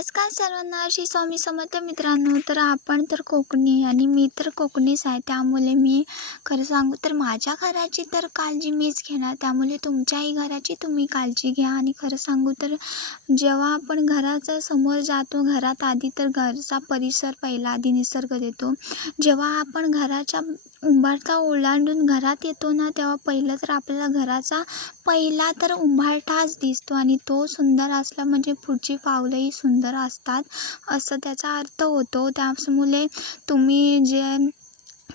नमस्कार सर्वांना. श्री स्वामी समर्थ मित्रांनो. तर आपण तर कोकणी आणि मी तर कोकणीच आहे. त्यामुळे मी खरं सांगू तर माझ्या घराची तर काळजी मीच घेणार. त्यामुळे तुमच्याही घराची तुम्ही काळजी घ्या. आणि खरं सांगू तर जेव्हा आपण घराच्या समोर जातो, घरात आधी तर घरचा परिसर पहिला आधी निसर्ग देतो. जेव्हा आपण घराच्या उंबरठा ओलांडून घरात येतो ना, तेव्हा पहिलं तर आपल्याला घराचा पहिला तर उंबरठाच दिसतो आणि तो सुंदर असला म्हणजे पुढची पावलंही सुंदर असतात, असं त्याचा अर्थ होतो. त्यामुळे तुम्ही जे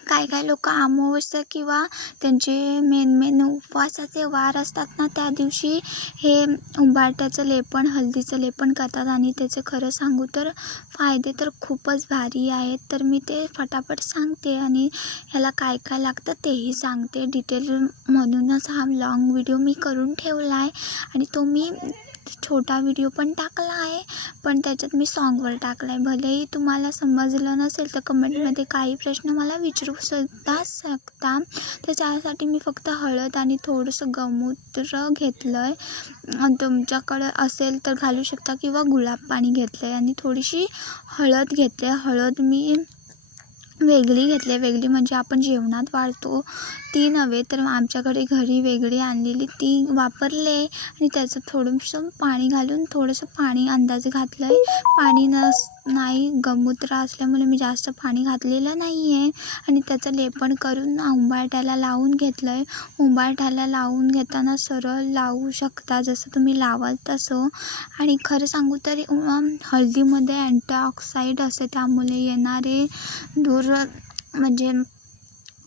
काही काही लोकं अमावस्या किंवा त्यांचे मेन उपवासाचे वार असतात ना, त्या दिवशी हे उंबरठ्याचं लेपन, हळदीचं लेपन करतात आणि त्याचे खरं सांगू तर फायदे तर खूपच भारी आहेत. तर मी ते फटाफट सांगते आणि ह्याला काय काय लागतं तेही सांगते डिटेल. म्हणूनच हा लॉंग व्हिडिओ मी करून ठेवला आहे आणि तो मी छोटा व्हिडिओ पण टाकला आहे, पण त्याच्यात मी सॉन्गवर टाकला आहे. भलेही तुम्हाला समजलं नसेल तर कमेंटमध्ये काही प्रश्न मला विचारूसुद्धा शकता. तर त्यासाठी मी फक्त हळद आणि थोडंसं गोमूत्र घेतलं आहे, तुमच्याकडं असेल तर घालू शकता, किंवा गुलाब पाणी घेतलं आहे आणि थोडीशी हळद घेतली आहे. हळद मी वेगळी घेतली, वेगळी म्हणजे आपण जेवणात वाढतो ती नव्हे, तर आमच्याकडे घरी वेगळी आणलेली ती वापरले आणि त्याचं थोडंसं पाणी घालून थोडंसं पाणी अंदाजे घातलं आहे. पाणी नाही गोमूत्र असल्यामुळे मी जास्त पाणी घातलेलं नाही आहे आणि त्याचं लेपन करून उंबरठ्याला लावून घेतलं आहे. उंबरठ्याला लावून घेताना सरळ लावू शकता, जसं तुम्ही लावाल तसं. आणि खरं सांगू तर हळदीमध्ये अँटीऑक्साईड असते, त्यामुळे येणारे दूर म्हणजे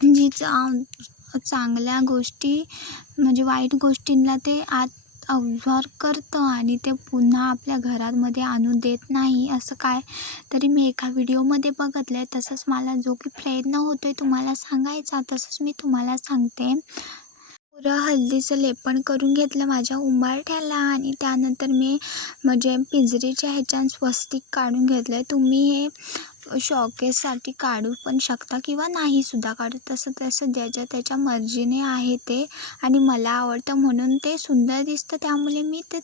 जी चांगल्या गोष्टी म्हणजे वाईट गोष्टींना ते आत ऑब्झर्व करतं आणि ते पुन्हा आपल्या घरामध्ये आणू देत नाही. असं काय तरी मी एका व्हिडिओमध्ये बघितलं आहे, तसंच मला जो की प्रयत्न होतो आहे तुम्हाला सांगायचा, तसंच मी तुम्हाला सांगते. पुरं हळदीचं लेपन करून घेतलं माझ्या उंबरठ्याला आणि त्यानंतर मी म्हणजे पिंजरीच्या ह्याच्यानं स्वस्तिक काढून घेतलं आहे. तुम्ही हे शोकेससाठी काढू पण शकता किंवा नाहीसुद्धा काढू, तसं ज्याच्या त्याच्या मर्जीने आहे ते. आणि मला आवडतं म्हणून ते सुंदर दिसतं, त्यामुळे मी ते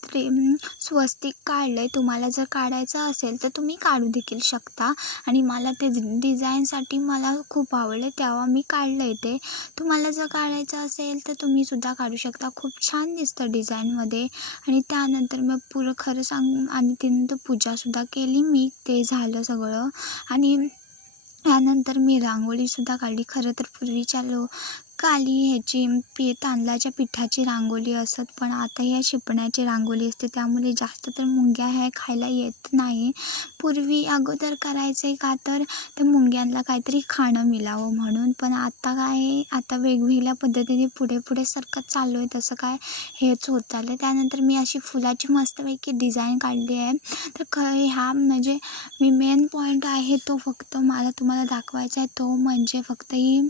स्वस्तिक काढलं आहे. तुम्हाला जर काढायचं असेल तर तुम्ही काढू देखील शकता आणि मला ते डिझाईनसाठी मला खूप आवडले, तेव्हा मी काढलं आहे ते. तुम्हाला जर काढायचं असेल तर तुम्हीसुद्धा काढू शकता, खूप छान दिसतं डिझाईनमध्ये. आणि त्यानंतर मग पुरं खरं सांगून आणि त्यानंतर पूजासुद्धा केली मी, ते झालं सगळं. आणि त्यानंतर मी रांगोळीसुद्धा काढली. खरं तर पूर्वीच्या काली ह्याची तांदळाच्या पिठाची रांगोळी असत, पण आता ह्या शिपण्याची रांगोळी असते, त्यामुळे जास्त तर मुंग्या ह्या खायला येत नाही. पूर्वी अगोदर करायचे का तर त्या मुंग्यांना काहीतरी खाणं मिळावं म्हणून, पण आता काय आता वेगवेगळ्या पद्धतीने पुढे सरकत चाललो आहे, तसं काय हेच होत चाललं. त्यानंतर मी अशी फुलाची मस्तपैकी डिझाईन काढली आहे. तर ह्या म्हणजे मी मेन पॉईंट आहे तो फक्त मला तुम्हाला दाखवायचा आहे, तो म्हणजे फक्त ही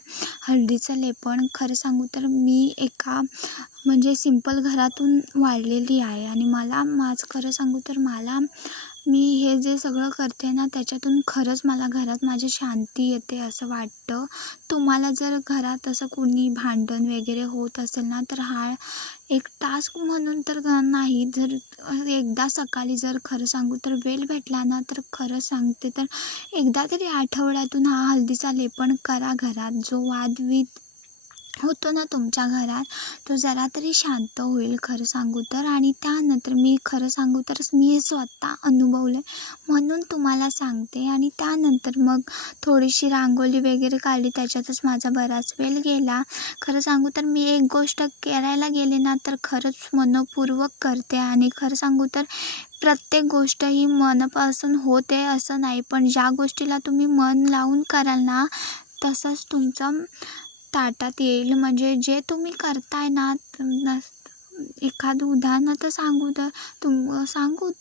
हळदीचं लेपन. खरं सांगू तर मी एका म्हणजे सिंपल घरातून वाढलेली आहे आणि माझं खरं सांगू तर मी हे जे सगळं करते ना, त्याच्यातून खरंच मला घरात माझी शांती येते असं वाटतं. तुम्हाला जर घरात असं कोणी भांडण वगैरे होत असेल ना, तर हा एक टास्क म्हणून तर नाही, जर एकदा सकाळी जर खरं सांगू तर वेळ भेटला ना, तर खरं सांगते तर एकदा तरी आठवड्यातून हा हळदीचा लेपन करा घरात. जो वादविवाद होतो ना तुमच्या घरात, तो जरा तरी शांत होईल खरं सांगू तर. आणि त्यानंतर मी खरं सांगू तर मी हे स्वतः अनुभवलं म्हणून तुम्हाला सांगते. आणि त्यानंतर मग थोडीशी रांगोळी वगैरे काढली, त्याच्यातच माझा बराच वेळ गेला. खरं सांगू तर मी एक गोष्ट करायला गेले ना, तर खरंच मनःपूर्वक करते आणि खरं सांगू तर प्रत्येक गोष्ट ही मनापासून होते असं नाही, पण ज्या गोष्टीला तुम्ही मन लावून कराल ना, तसंच तुमचं ताटात येईल. म्हणजे जे तुम्ही करताय ना, एखादं उदाहरण तर सांगू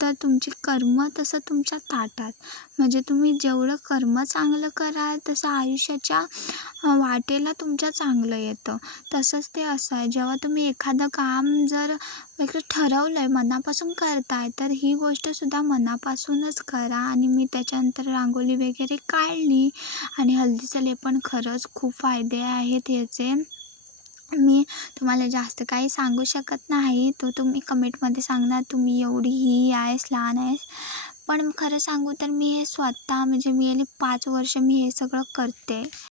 तर तुमची कर्म तसं तुमच्या ताटात. म्हणजे तुम्ही जेवढं कर्म चांगलं कराल तसं आयुष्याच्या वाटेला तुमच्या चांगलं येतं. तसंच ते असं आहे, जेव्हा तुम्ही एखादं काम जर ठरवलं आहे, मनापासून करताय, तर ही गोष्टसुद्धा मनापासूनच करा. आणि मी त्याच्यानंतर रांगोळी वगैरे काढली आणि हळदीचं लेपन खरंच खूप फायदे आहेत ह्याचे. मी तुम्हाला जास्त काही सांगू शकत नाही, तो तुम्ही कमेंटमध्ये सांगणार तुम्ही एवढी ही आहेस, लहान आहेस, पण खरं सांगू तर मी हे स्वतः म्हणजे मी गेली 5 वर्ष मी हे सगळं करते.